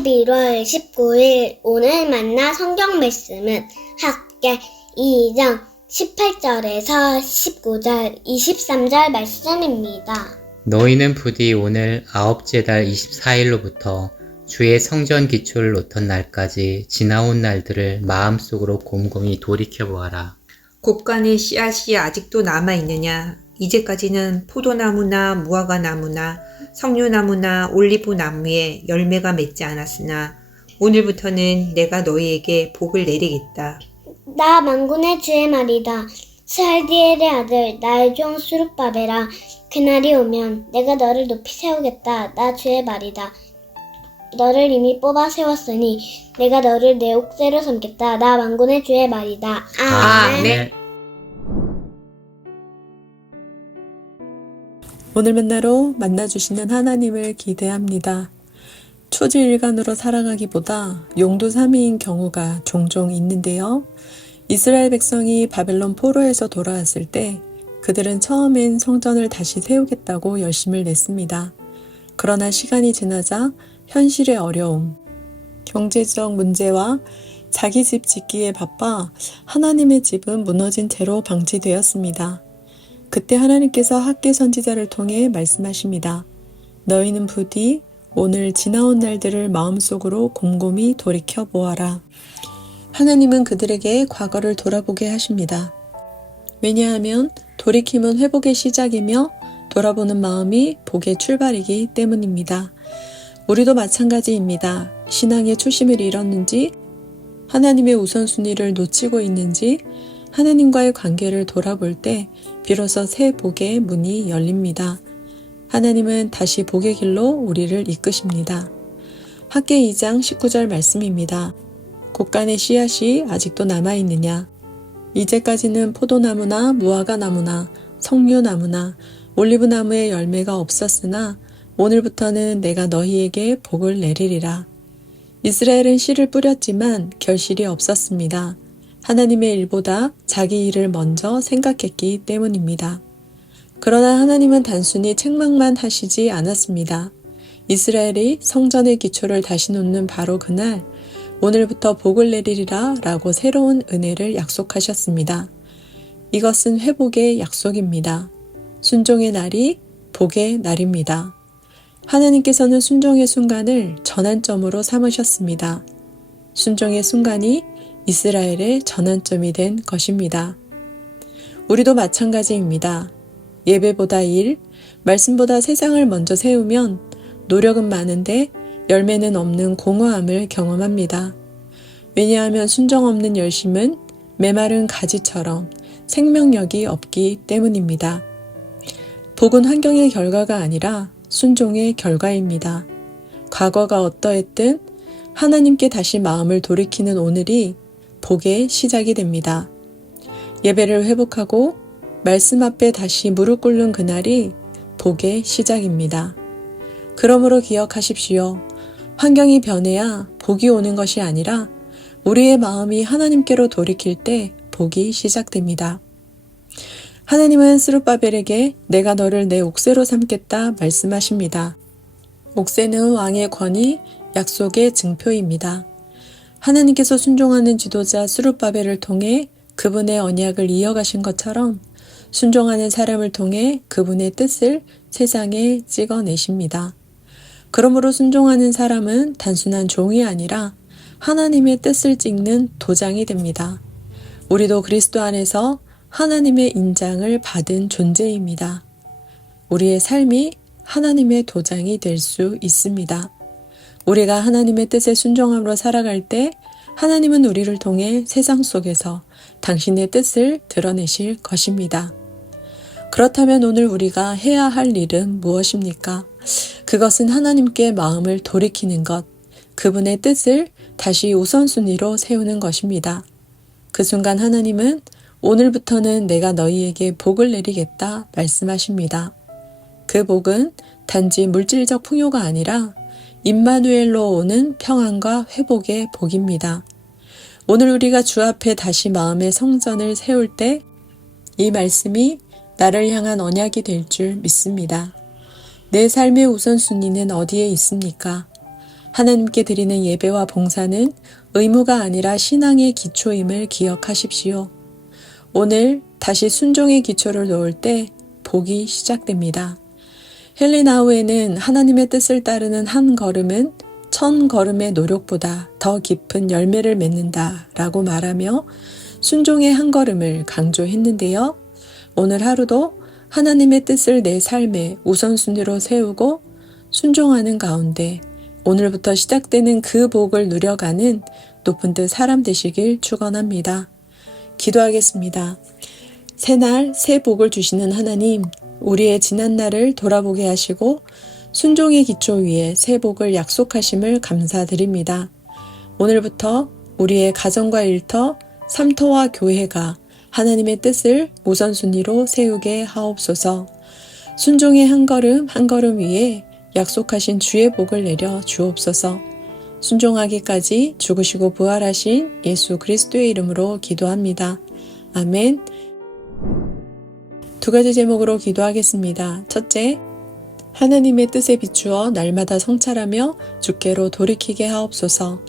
11월 19일 오늘 만나 성경 말씀은 학개 2장 18절에서 19절, 23절 말씀입니다. 너희는 부디 오늘 아홉째 달 24일로부터 주의 성전 기초를 놓던 날까지 지나온 날들을 마음속으로 곰곰이 돌이켜보아라. 곡간의 씨앗이 아직도 남아있느냐? 이제까지는 포도나무나 무화과나무나 석류나무나 올리브나무에 열매가 맺지 않았으나 오늘부터는 내가 너희에게 복을 내리겠다. 나 만군의 주의 말이다. 스알디엘의 아들 나의 종 스룹바벨아, 그날이 오면 내가 너를 높이 세우겠다. 나 주의 말이다. 너를 이미 뽑아 세웠으니 내가 너를 내 옥새로 삼겠다. 나 만군의 주의 말이다. 아멘. 오늘 맨나로 만나주시는 하나님을 기대합니다. 초지일간으로 살아가기보다 용두사미인 경우가 종종 있는데요. 이스라엘 백성이 바벨론 포로에서 돌아왔을 때 그들은 처음엔 성전을 다시 세우겠다고 열심을 냈습니다. 그러나 시간이 지나자 현실의 어려움, 경제적 문제와 자기 집 짓기에 바빠 하나님의 집은 무너진 채로 방치되었습니다. 그때 하나님께서 학개 선지자를 통해 말씀하십니다. 너희는 부디 오늘 지나온 날들을 마음속으로 곰곰이 돌이켜 보아라. 하나님은 그들에게 과거를 돌아보게 하십니다. 왜냐하면 돌이킴은 회복의 시작이며 돌아보는 마음이 복의 출발이기 때문입니다. 우리도 마찬가지입니다. 신앙의 초심을 잃었는지, 하나님의 우선순위를 놓치고 있는지, 하나님과의 관계를 돌아볼 때 비로소 새 복의 문이 열립니다. 하나님은 다시 복의 길로 우리를 이끄십니다. 학개 2장 19절 말씀입니다. 곡간의 씨앗이 아직도 남아있느냐? 이제까지는 포도나무나 무화과나무나 석류나무나 올리브나무의 열매가 없었으나 오늘부터는 내가 너희에게 복을 내리리라. 이스라엘은 씨를 뿌렸지만 결실이 없었습니다. 하나님의 일보다 자기 일을 먼저 생각했기 때문입니다. 그러나 하나님은 단순히 책망만 하시지 않았습니다. 이스라엘이 성전의 기초를 다시 놓는 바로 그날, 오늘부터 복을 내리리라 라고 새로운 은혜를 약속하셨습니다. 이것은 회복의 약속입니다. 순종의 날이 복의 날입니다. 하나님께서는 순종의 순간을 전환점으로 삼으셨습니다. 순종의 순간이 이스라엘의 전환점이 된 것입니다. 우리도 마찬가지입니다. 예배보다 일, 말씀보다 세상을 먼저 세우면 노력은 많은데 열매는 없는 공허함을 경험합니다. 왜냐하면 순종 없는 열심은 메마른 가지처럼 생명력이 없기 때문입니다. 복은 환경의 결과가 아니라 순종의 결과입니다. 과거가 어떠했든 하나님께 다시 마음을 돌이키는 오늘이 복의 시작이 됩니다. 예배를 회복하고 말씀 앞에 다시 무릎 꿇는 그날이 복의 시작입니다. 그러므로 기억하십시오. 환경이 변해야 복이 오는 것이 아니라 우리의 마음이 하나님께로 돌이킬 때 복이 시작됩니다. 하나님은 스룹바벨에게 내가 너를 내 옥새로 삼겠다 말씀하십니다. 옥새는 왕의 권위, 약속의 증표입니다. 하나님께서 순종하는 지도자 스룹바벨을 통해 그분의 언약을 이어가신 것처럼 순종하는 사람을 통해 그분의 뜻을 세상에 찍어내십니다. 그러므로 순종하는 사람은 단순한 종이 아니라 하나님의 뜻을 찍는 도장이 됩니다. 우리도 그리스도 안에서 하나님의 인장을 받은 존재입니다. 우리의 삶이 하나님의 도장이 될 수 있습니다. 우리가 하나님의 뜻에 순종함으로 살아갈 때 하나님은 우리를 통해 세상 속에서 당신의 뜻을 드러내실 것입니다. 그렇다면 오늘 우리가 해야 할 일은 무엇입니까? 그것은 하나님께 마음을 돌이키는 것, 그분의 뜻을 다시 우선순위로 세우는 것입니다. 그 순간 하나님은 오늘부터는 내가 너희에게 복을 내리겠다 말씀하십니다. 그 복은 단지 물질적 풍요가 아니라 임마누엘로 오는 평안과 회복의 복입니다. 오늘 우리가 주 앞에 다시 마음의 성전을 세울 때 이 말씀이 나를 향한 언약이 될 줄 믿습니다. 내 삶의 우선순위는 어디에 있습니까? 하나님께 드리는 예배와 봉사는 의무가 아니라 신앙의 기초임을 기억하십시오. 오늘 다시 순종의 기초를 놓을 때 복이 시작됩니다. 헬리나우에는 하나님의 뜻을 따르는 한 걸음은 1000걸음의 노력보다 더 깊은 열매를 맺는다 라고 말하며 순종의 한 걸음을 강조했는데요. 오늘 하루도 하나님의 뜻을 내 삶의 우선순위로 세우고 순종하는 가운데 오늘부터 시작되는 그 복을 누려가는 높은 뜻 사람 되시길 축원합니다. 기도하겠습니다. 새날 새 복을 주시는 하나님, 우리의 지난 날을 돌아보게 하시고 순종의 기초 위에 새 복을 약속하심을 감사드립니다. 오늘부터 우리의 가정과 일터, 삼터와 교회가 하나님의 뜻을 우선순위로 세우게 하옵소서. 순종의 한 걸음 한 걸음 위에 약속하신 주의 복을 내려 주옵소서. 순종하기까지 죽으시고 부활하신 예수 그리스도의 이름으로 기도합니다. 아멘. 두 가지 제목으로 기도하겠습니다. 첫째, 하나님의 뜻에 비추어 날마다 성찰하며 주께로 돌이키게 하옵소서.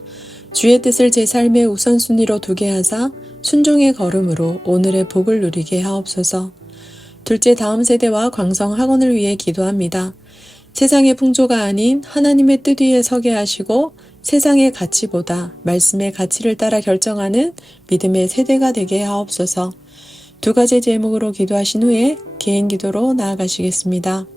주의 뜻을 제 삶의 우선순위로 두게 하사 순종의 걸음으로 오늘의 복을 누리게 하옵소서. 둘째, 다음 세대와 광성 학원을 위해 기도합니다. 세상의 풍조가 아닌 하나님의 뜻 위에 서게 하시고 세상의 가치보다 말씀의 가치를 따라 결정하는 믿음의 세대가 되게 하옵소서. 두 가지 제목으로 기도하신 후에 개인 기도로 나아가시겠습니다.